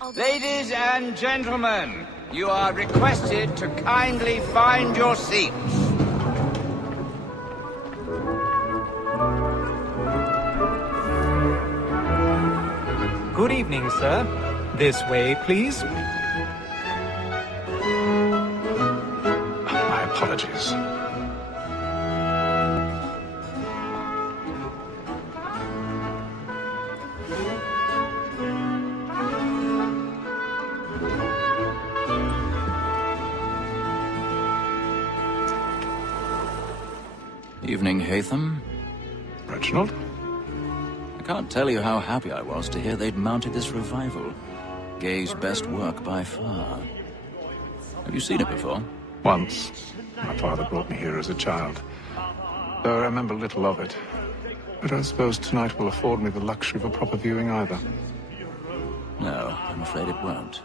Ladies and gentlemen, you are requested to kindly find your seats. Good evening, sir. This way, please. My apologies. Evening, Haytham. Reginald? I can't tell you how happy I was to hear they'd mounted this revival. Gay's best work by far. Have you seen it before? Once. My father brought me here as a child. Though I remember little of it. I don't suppose tonight will afford me the luxury of a proper viewing either. No, I'm afraid it won't.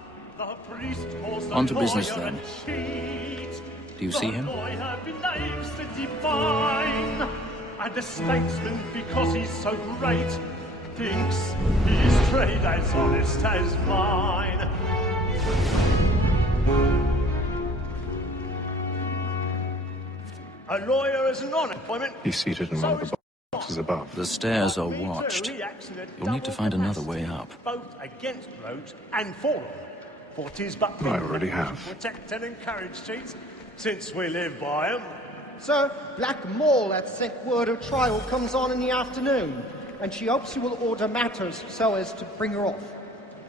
On to business, then. Do you see him? And the statesman, because he's so great, thinks his trade as honest as mine. A lawyer is an on-appointment. He's seated in one of the boxes above. The stairs are watched. You'll need to find another way up. Both against roads and for them. For 'tis but I already have. protect and encourage cheats, since we live by 'em. Sir, Black Mole had sent word her trial comes on in the afternoon, and she hopes you will order matters so as to bring her off.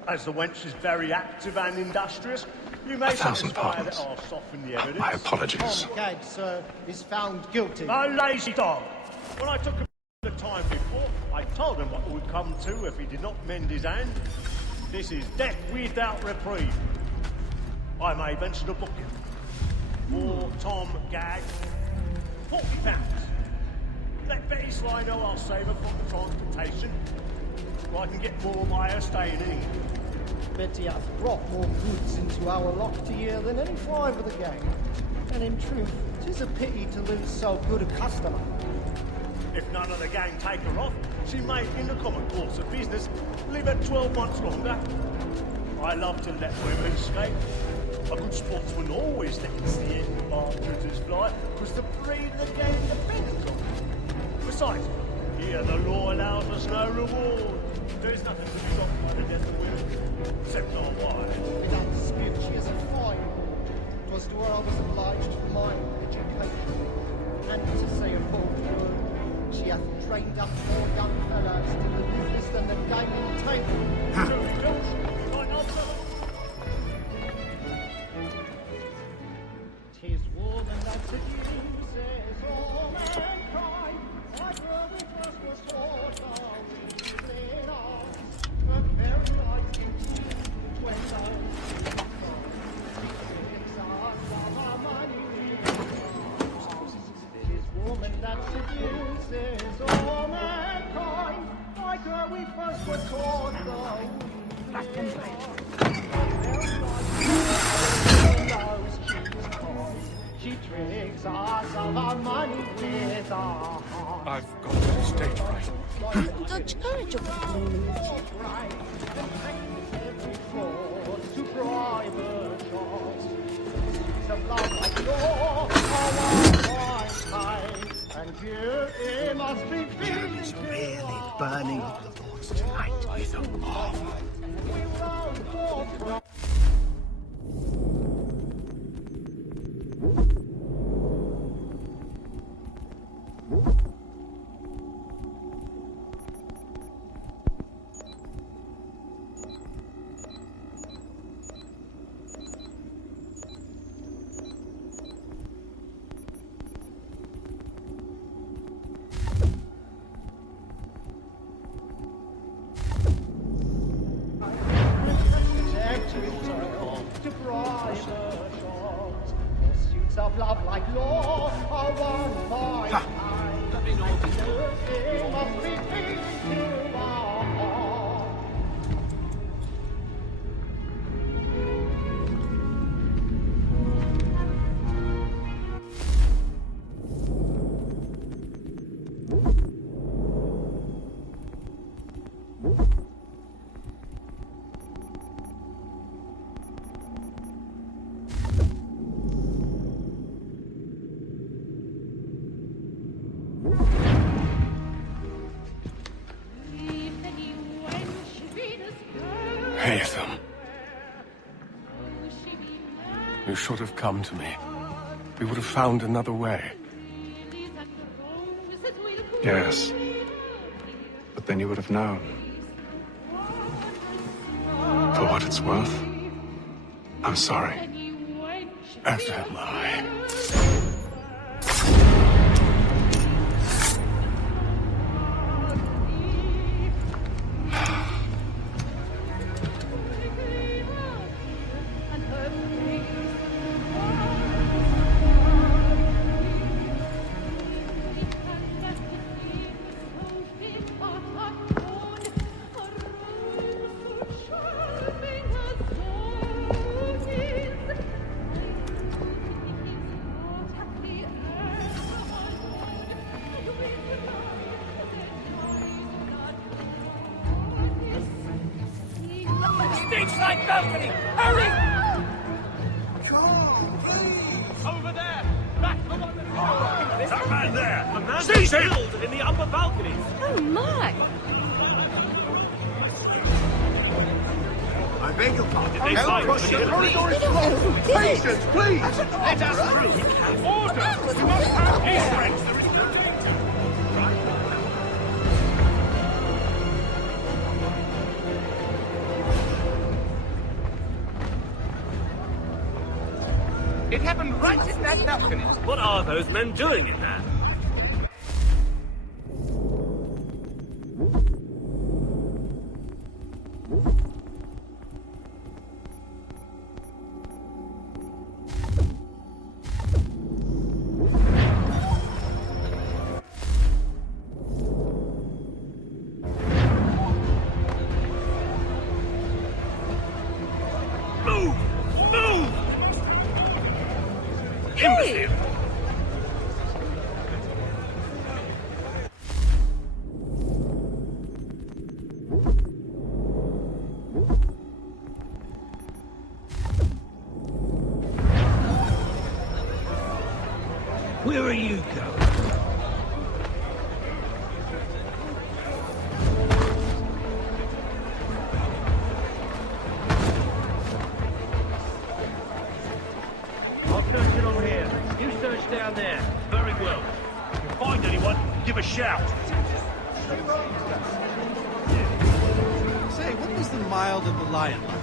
As the wench is very active and industrious, you may 1,000 satisfy pardons. that I'll soften the evidence. My apologies. Tom Gad, sir, is found guilty. A lazy dog! When I took him the time before, I told him what it would come to if he did not mend his hand. This is death without reprieve. I may venture to book him. For Tom Gag, £40. Let Betty Sly know I'll save her from the transportation, so I can get more of my estate in England. Betty hath brought more goods into our lock year than any five of the gang. And in truth, 'tis a pity to lose so good a customer. If none of the gang take her off, she may, in the common course of business, live at 12 months longer. I love to let women escape. A good sportsman always lets the end partridges fly, because the breed of the game depends on it. Besides, here the law allows us no reward. There's nothing to be got by the death of women, except our wives. Without dispute, she is a fine woman. 'Twas to her I was obliged for my education. And to say a bold word, she hath trained up more young fellows to the business than the gaming table. Tis woman that seduces all mankind. Like her we first was taught how we split off. But very light indeed when those six hours of our money. Tis woman that seduces all mankind. Like her we first was taught how we split off. She tricks us of our money with our heart. I've got the stage right. Dodge courage of To private shops. Some love like law, our time. And here it must be feeling It's really burning up the thoughts tonight with a mob. To private shops. Pursuits of love like law are one by time. It must be feeling to our heart. pay them. You should have come to me. We would have found another way. Yes. But then you would have known. For what it's worth, I'm sorry. As am I. Stage-side balcony! Hurry! Over there! Back the one that's... That man there! A man Seize him! killed in the upper balconies. Oh my! I beg your pardon. They find The corridor is blocked. Patience, please. Let us through! Order! We must have his friends! It happened right in that balcony. What are those men doing in there? Move! Move! Hey! Where are you going? I'll search it over here. You search down there. Very well. If you find anyone, give a shout. Say, what was the Mile of the Lion like?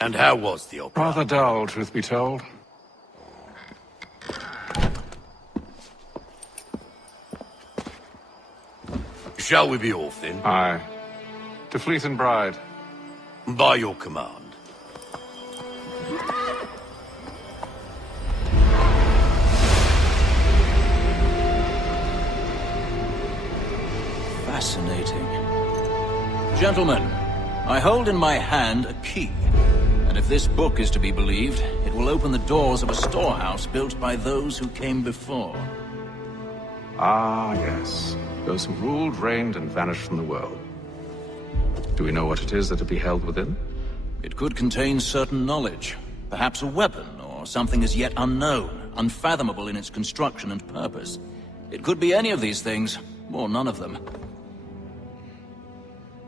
And how was the opera? Rather dull, truth be told. Shall we be off then? Aye. To Fleet and Bride. By your command. Fascinating. Gentlemen, I hold in my hand a key. And if this book is to be believed, it will open the doors of a storehouse built by those who came before. Ah, yes. Those who ruled, reigned, and vanished from the world. Do we know what it is that will be held within? It could contain certain knowledge, perhaps a weapon, or something as yet unknown, unfathomable in its construction and purpose. It could be any of these things, or none of them.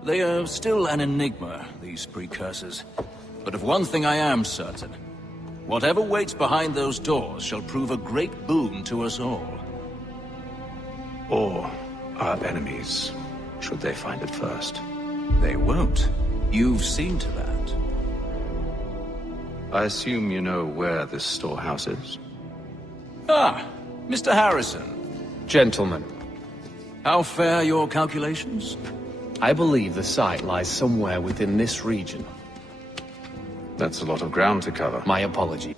They are still an enigma, these precursors. But of one thing I am certain. Whatever waits behind those doors shall prove a great boon to us all. Or our enemies, should they find it first. They won't. You've seen to that. I assume you know where this storehouse is? Ah, Mr. Harrison. Gentlemen, How fare your calculations? I believe the site lies somewhere within this region. That's a lot of ground to cover. My apology.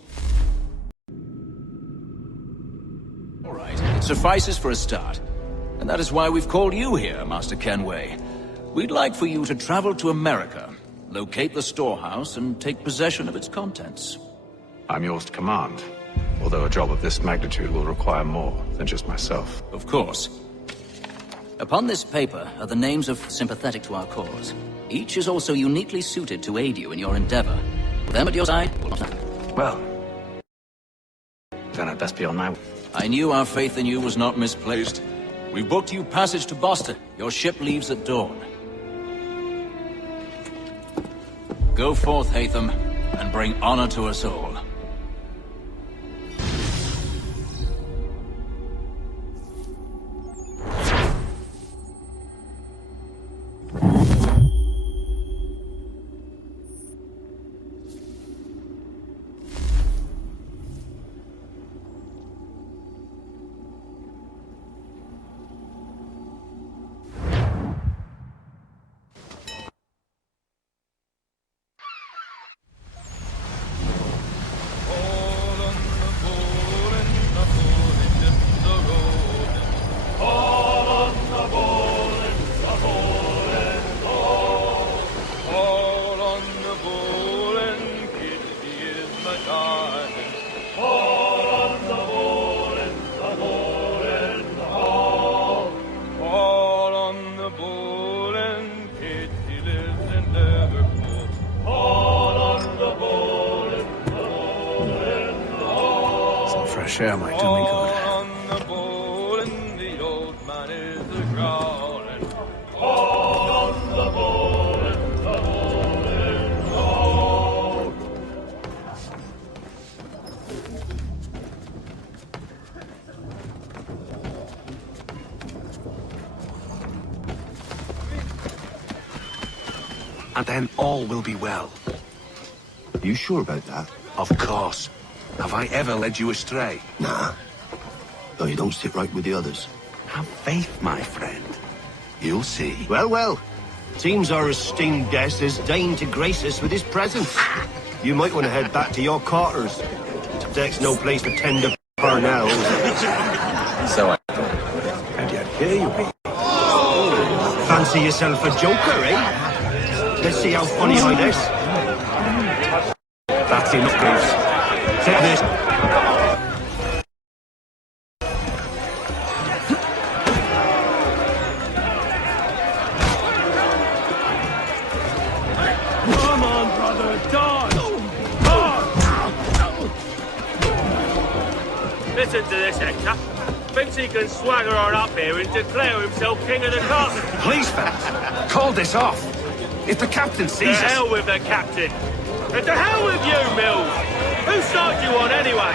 All right, it suffices for a start. And that is why we've called you here, Master Kenway. We'd like for you to travel to America, locate the storehouse, and take possession of its contents. I'm yours to command, although a job of this magnitude will require more than just myself. Of course. Upon this paper are the names of sympathetic to our cause. Each is also uniquely suited to aid you in your endeavor. Them at your side will not happen. Well, then I'd best be on my way. I knew our faith in you was not misplaced. We've booked you passage to Boston. Your ship leaves at dawn. Go forth, Hatham, and bring honor to us all. Share might do me good. And then all will be well. You sure about that? Of course. Have I ever led you astray? Nah. Though you don't sit right with the others. Have faith, my friend. You'll see. Well, well. Seems our esteemed guest has deigned to grace us with his presence. You might want to head back to your quarters. Deck's no place for tender now. So I thought. And yet here you be. Fancy yourself a joker, eh? Let's see how funny I this. That's enough, Graves. Take this. Come on, brother, die! Listen to this, Hector. Thinks he can swagger on up here and declare himself king of the castle. Please, fellas, call this off. If the captain sees us... To hell with the captain. And to hell with you, Mills. Who started you on anyway?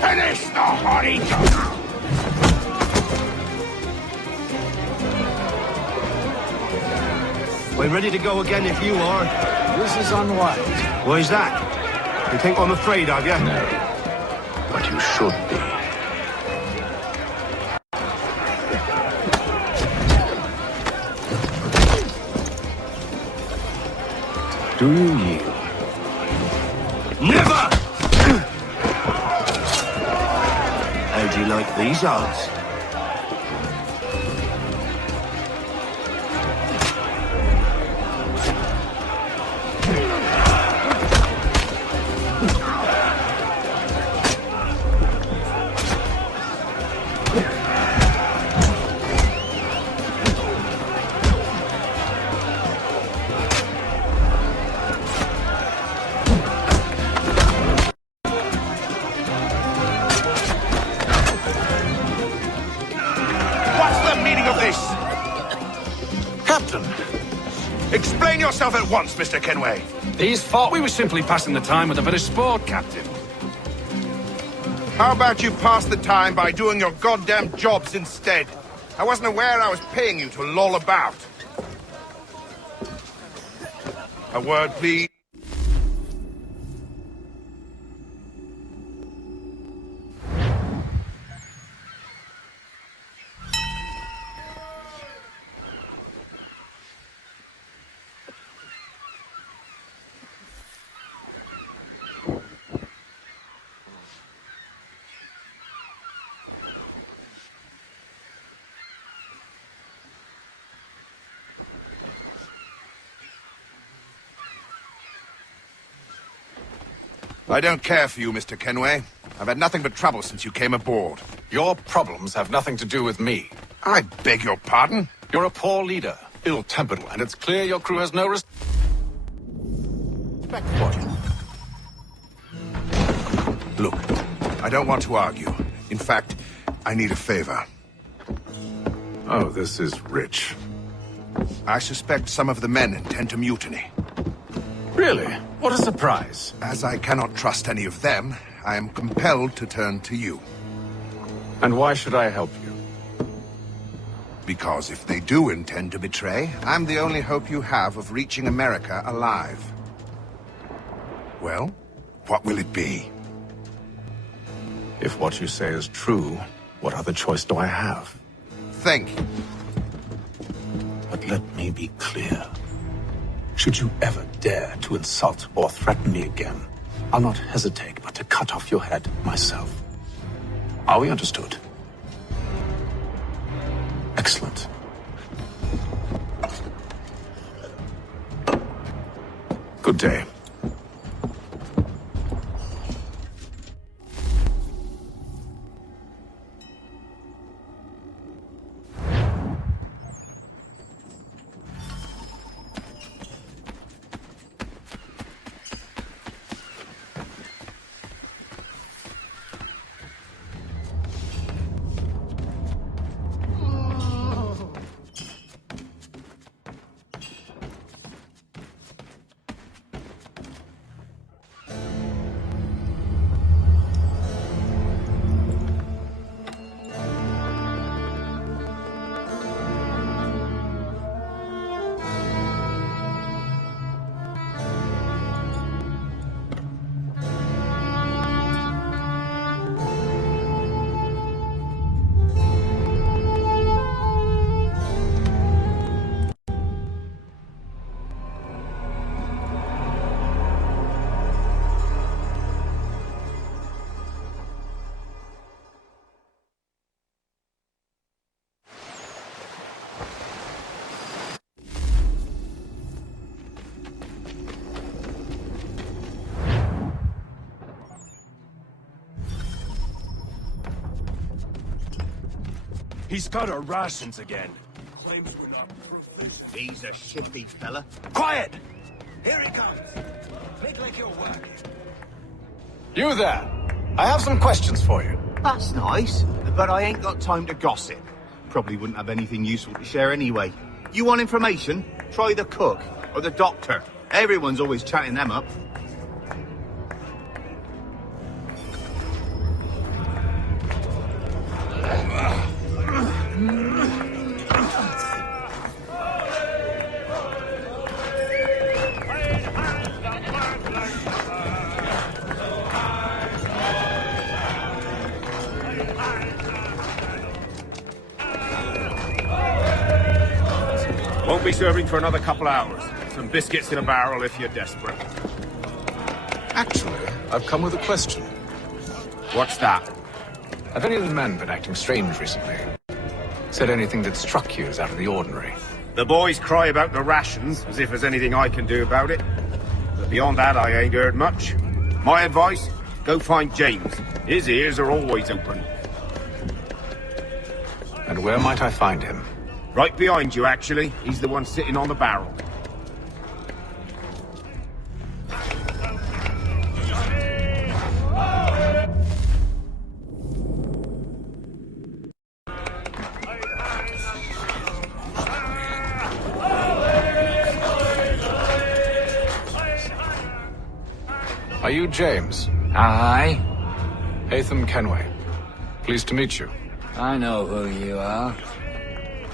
Finish the haughty dog! We're ready to go again if you are. This is unwise. Why's that? You think I'm afraid of you? No. But you should be. Do you yield? Never! How do you like these odds? Explain yourself at once, Mr. Kenway. These thought we were simply passing the time with a bit of sport, Captain. How about you pass the time by doing your goddamn jobs instead? I wasn't aware I was paying you to loll about. A word, please. I don't care for you, Mr. Kenway. I've had nothing but trouble since you came aboard. Your problems have nothing to do with me. I beg your pardon? You're a poor leader, ill-tempered, and it's clear your crew has no respect for you. Look, I don't want to argue. In fact, I need a favor. Oh, this is rich. I suspect some of the men intend to mutiny. Really? What a surprise. As I cannot trust any of them, I am compelled to turn to you. And why should I help you? Because if they do intend to betray, I'm the only hope you have of reaching America alive. Well, what will it be? If what you say is true, what other choice do I have? Think. But let me be clear. Should you ever dare to insult or threaten me again, I'll not hesitate but to cut off your head myself. Are we understood? Excellent. Good day. He's got our rations again. He's a shifty fella. Quiet! Here he comes. Make like you're working. You there! I have some questions for you. That's nice, but I ain't got time to gossip. Probably wouldn't have anything useful to share anyway. You want information? Try the cook or the doctor. Everyone's always chatting them up. Won't be serving for another couple hours. Some biscuits in a barrel if you're desperate. Actually, I've come with a question. What's that? Have any of the men been acting strange recently? Said anything that struck you as out of the ordinary? The boys cry about the rations, as if there's anything I can do about it. But beyond that, I ain't heard much. My advice, go find James. His ears are always open. And where might I find him? Right behind you, actually. He's the one sitting on the barrel. Are you James? Aye. Haytham Kenway. Pleased to meet you. I know who you are.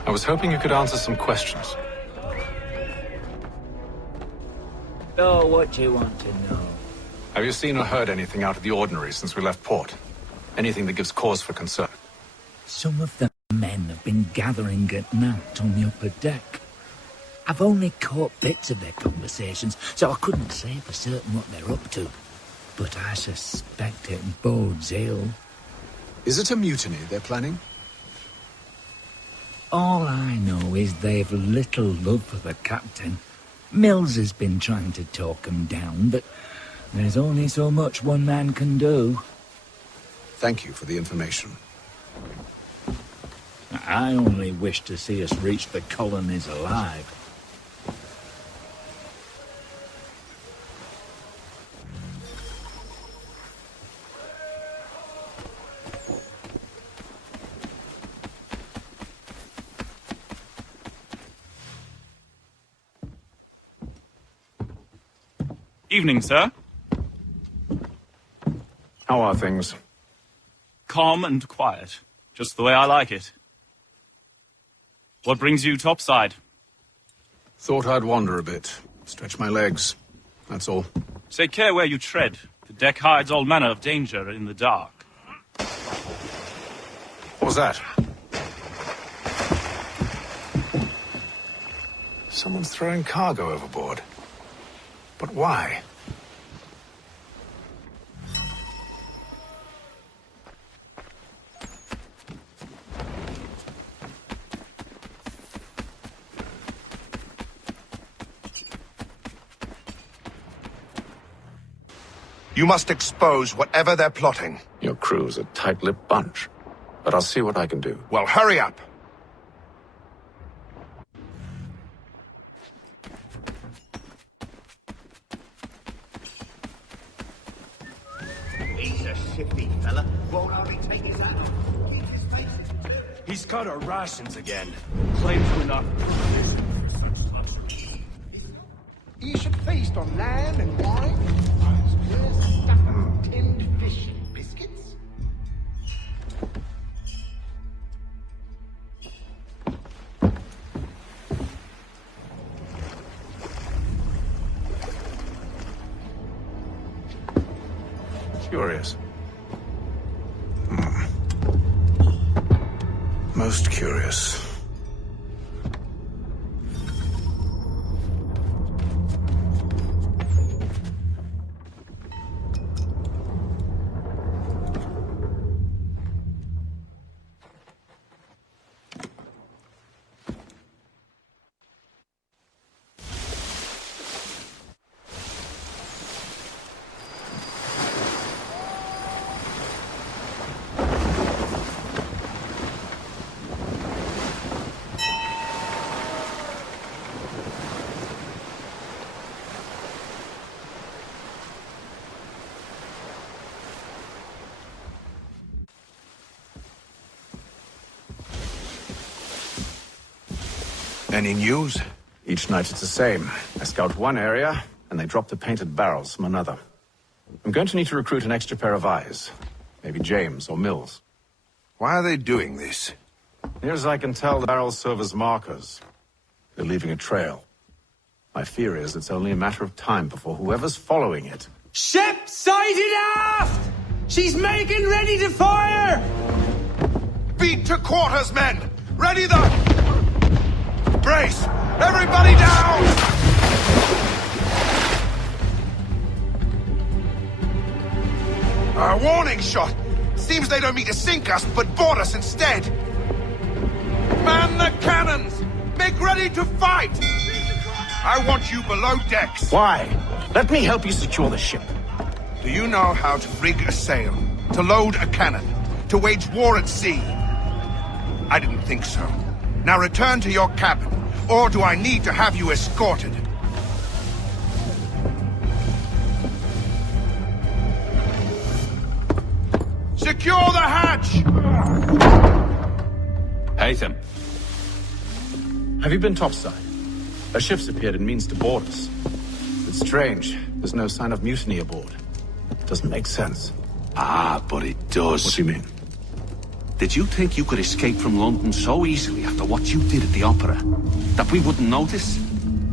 I was hoping you could answer some questions. Oh, what you want to know? Have you seen or heard anything out of the ordinary since we left port? Anything that gives cause for concern? Some of the men have been gathering at night on the upper deck. I've only caught bits of their conversations, so I couldn't say for certain what they're up to. But I suspect it bodes ill. Is it a mutiny they're planning? All I know is they've little love for the captain. Mills has been trying to talk him down, but There's only so much one man can do. Thank you for the information. I only wish to see us reach the colonies alive. Evening, sir. How are things? Calm and quiet. Just the way I like it. What brings you topside? Thought I'd wander a bit. Stretch my legs. That's all. Take care where you tread. The deck hides all manner of danger in the dark. What was that? Someone's throwing cargo overboard. But why? You must expose whatever they're plotting. Your crew's a tight-lipped bunch. But I'll see what I can do. Well, hurry up. He's a shifty fella. Won't only take his hat off. He's cut our rations again. Claims we're not provisioned for such luxury. You should feast on lamb and wine, stuffed tinned fish and biscuits. Curious. Most curious. Any news? Each night it's the same. I scout one area, and they drop the painted barrels from another. I'm going to need to recruit an extra pair of eyes. Maybe James or Mills. Why are they doing this? Near as I can tell, the barrels serve as markers. They're leaving a trail. My fear is it's only a matter of time before whoever's following it... Ship sighted aft! She's making ready to fire! Beat to quarters, men! Ready the... Brace! Everybody down! A warning shot! Seems they don't mean to sink us, but board us instead! Man the cannons! Make ready to fight! I want you below decks! Why? Let me help you secure the ship. Do you know how to rig a sail? To load a cannon? To wage war at sea? I didn't think so. Now return to your cabin, or do I need to have you escorted? Secure the hatch! Haytham. Have you been topside? A ship's appeared and means to board us. It's strange. There's no sign of mutiny aboard. Doesn't make sense. Ah, but it does. What do you mean? Did you think you could escape from London so easily after what you did at the opera? That we wouldn't notice?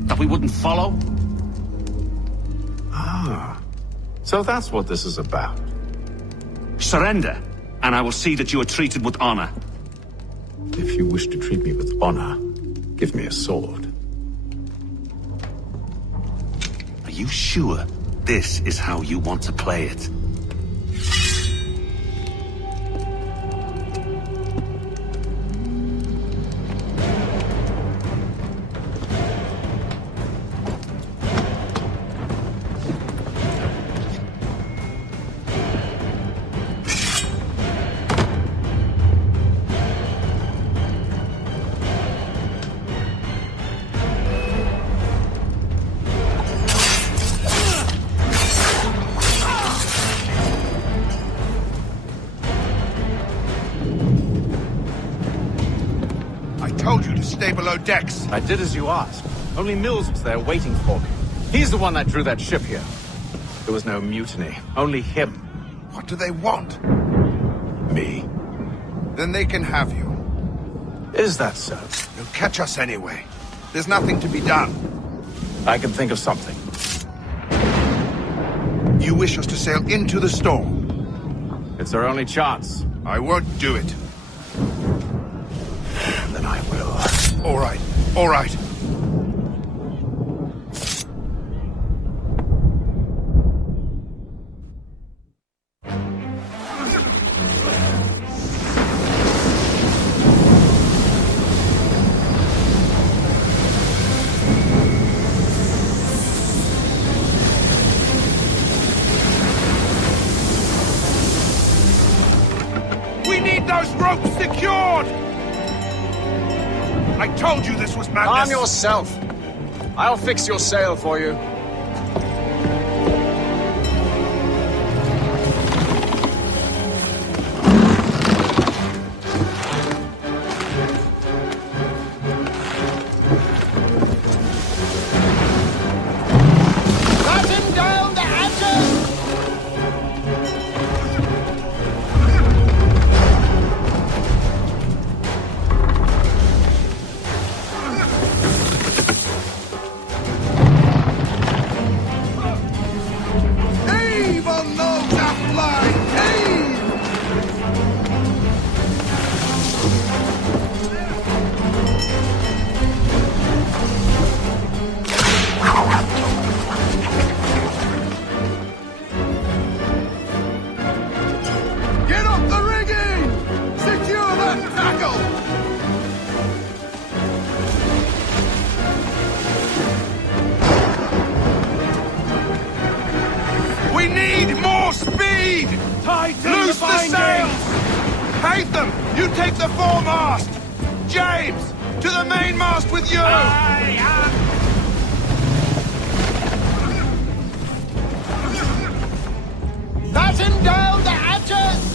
That we wouldn't follow? Ah. So that's what this is about. Surrender, and I will see that you are treated with honor. If you wish to treat me with honor, give me a sword. Are you sure this is how you want to play it? stay below decks. I did as you asked. Only Mills was there waiting for me. He's the one that drew that ship here. There was no mutiny, only him. What do they want? Me. Then they can have you. Is that so? You'll catch us anyway. There's nothing to be done. I can think of something. You wish us to sail into the storm? It's our only chance. I won't do it. Then I will. All right, all right. We need those ropes secured! I told you this was madness! Calm yourself. I'll fix your sail for you. Batten down the hatches! Heave on those aft lines! Heave! Get up the rigging! Secure that tackle! We need more speed! Tighten Loose the bindings! sails! Hatham, you take the foremast! James, to the mainmast with you! Batten down the hatches!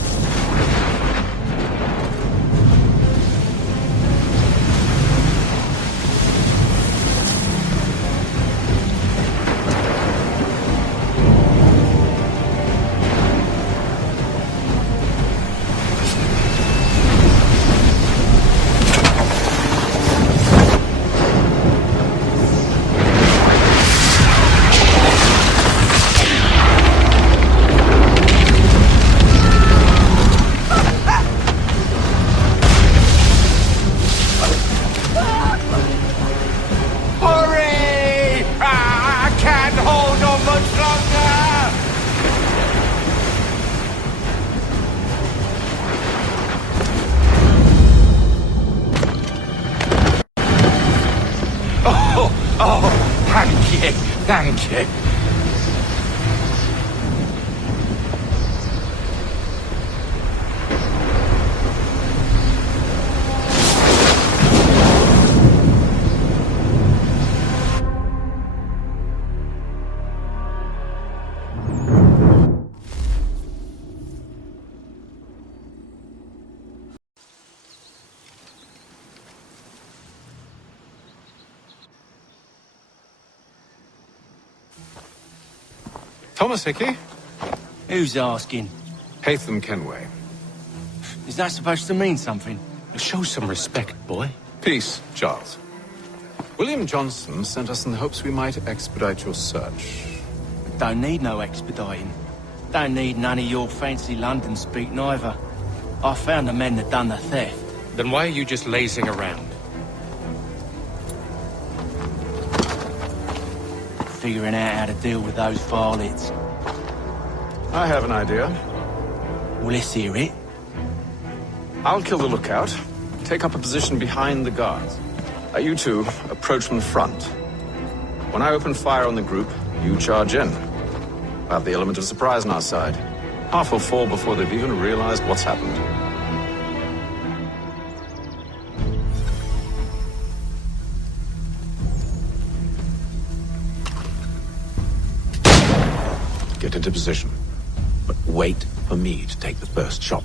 Hurry! I can't hold on much longer! Thank you, thank you. Thomas Hickey? Who's asking? Hatham Kenway. Is that supposed to mean something? Show some respect, boy. Peace, Charles. William Johnson sent us in the hopes we might expedite your search. Don't need no expediting. Don't need none of your fancy London speak neither. I found the men that done the theft. Then why are you just lazing around? Figuring out how to deal with those varlets. I have an idea. Well, let's hear it. I'll kill the lookout, take up a position behind the guards. You two approach from the front. When I open fire on the group, you charge in. We'll have the element of surprise on our side. Half will fall before they've even realized what's happened. Get into position, but wait for me to take the first shot.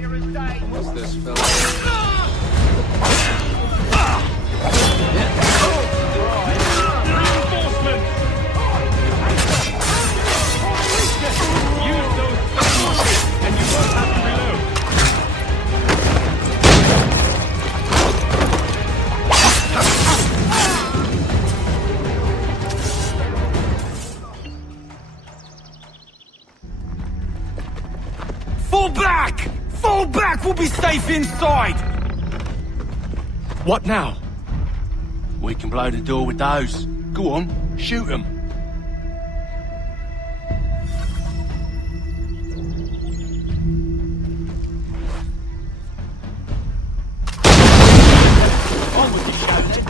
Clear as day. What's this, fella? Fall back! Fall back! We'll be safe inside! What now? We can blow the door with those. Go on, shoot them. On with the show then.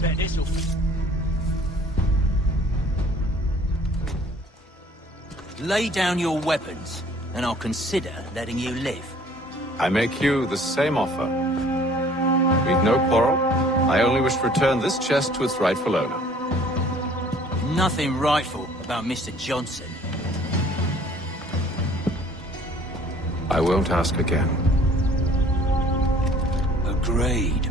Bet this'll... Lay down your weapons, and I'll consider letting you live. I make you the same offer. We've no quarrel. I only wish to return this chest to its rightful owner. Nothing rightful about Mr. Johnson. I won't ask again. Agreed.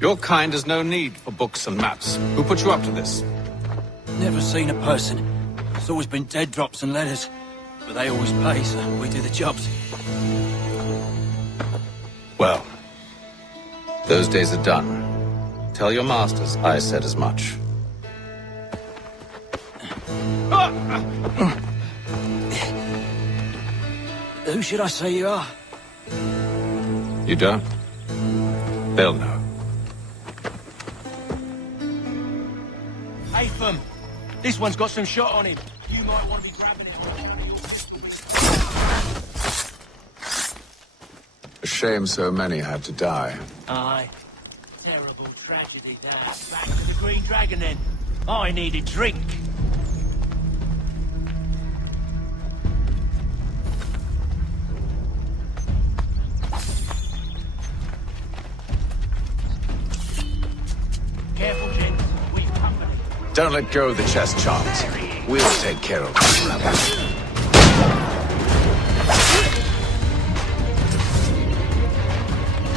Your kind has no need for books and maps. Who put you up to this? Never seen a person. It's always been dead drops and letters. But they always pay, so we do the jobs. Well, those days are done. Tell your masters I said as much. Who should I say you are? You don't? They'll know. Atham, this one's got some shot on him. You might want to be grabbing it. A shame so many had to die. Aye. Terrible tragedy, Dad. Back to the Green Dragon then. I need a drink. Careful, gents. We've company. Don't let go of the chest, Charles. We'll take care of it.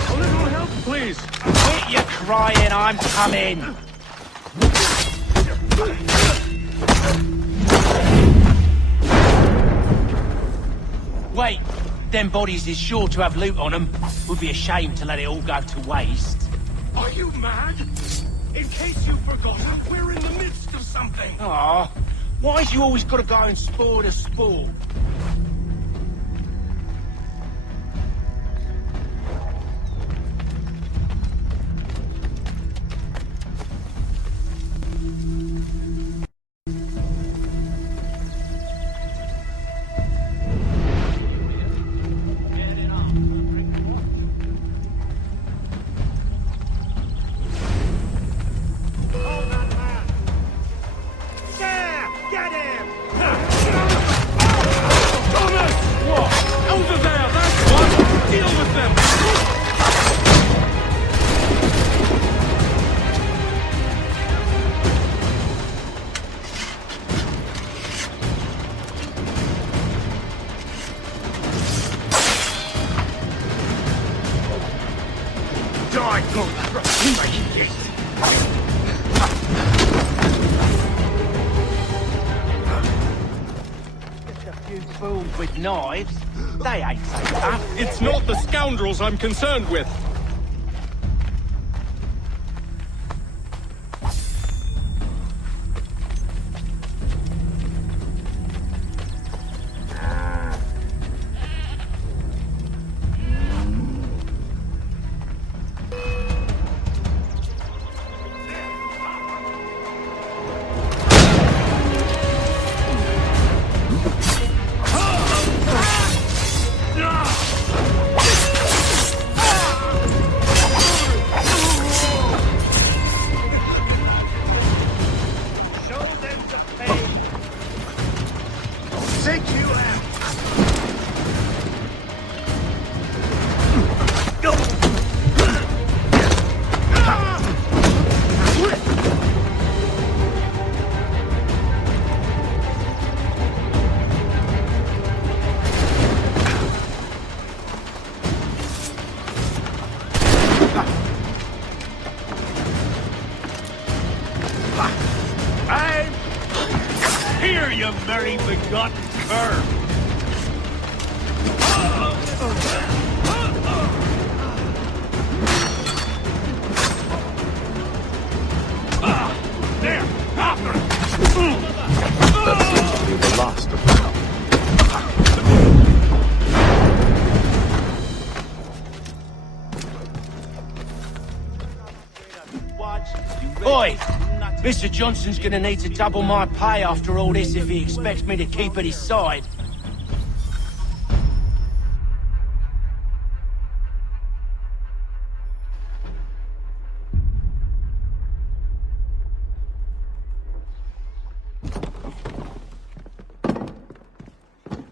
A little help, please. Quit your crying, I'm coming. Wait, them bodies is sure to have loot on them. Would be a shame to let it all go to waste. Are you mad? In case you've forgotten, we're in the midst of something. Aw, why's you always gotta go and spoil the sport? fools with knives. They ain't so tough. It's not the scoundrels I'm concerned with. Here, you merry begotten cur! There! After it! That seems to be the last of them. Oi! Mr. Johnson's gonna need to double my pay after all this if he expects me to keep at his side.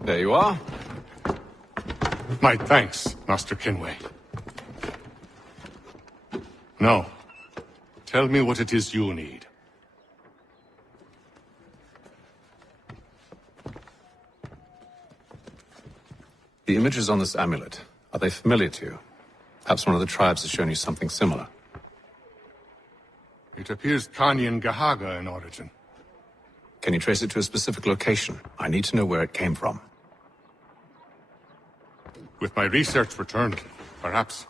There you are. My thanks, Master Kenway. Now, tell me what it is you need. The images on this amulet, are they familiar to you? Perhaps one of the tribes has shown you something similar. It appears Kanyan Gahaga in origin. Can you trace it to a specific location? I need to know where it came from. With my research returned, perhaps.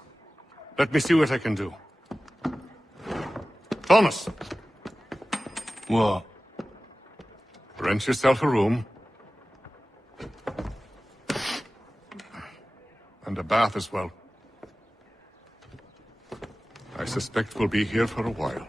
Let me see what I can do. Thomas! What? Rent yourself a room. And a bath as well. I suspect we'll be here for a while.